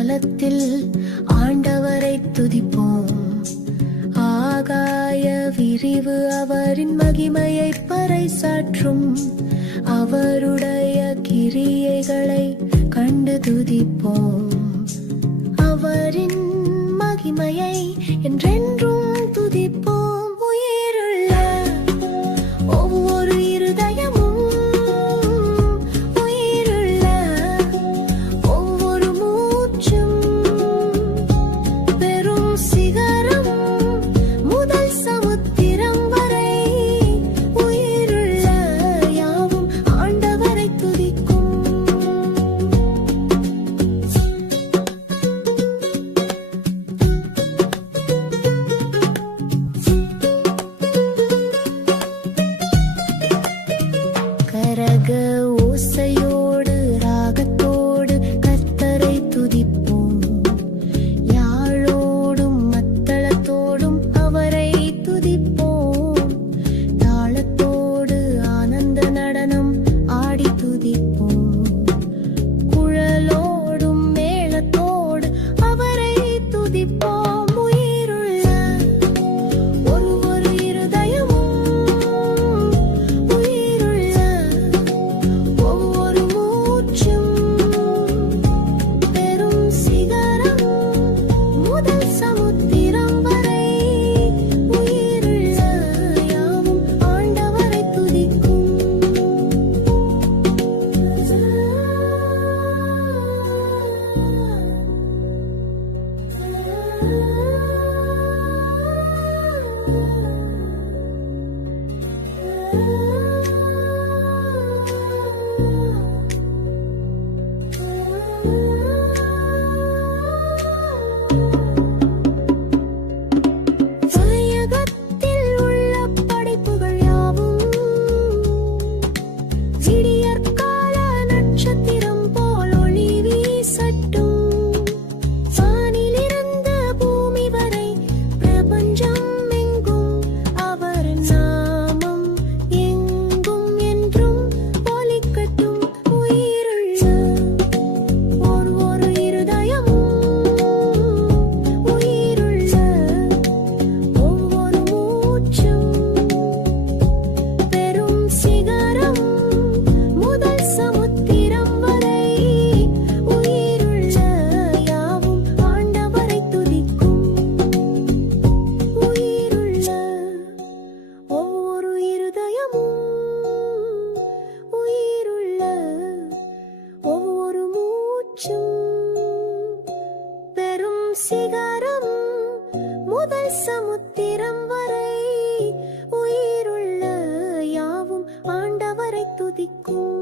காலத்தில் ஆண்டவரை துதிப்போம். ஆகாய விரிவு அவரின் மகிமையை பறைசாற்றும். அவருடைய கிரியைகளை கண்டு துதிப்போம். அவரின் மகிமையை என்றென்றும் துதி go you. சிகரம் முதல் சமுத்திரம் வரை உயிருள்ள யாவும் ஆண்டவரை துதிக்கும்.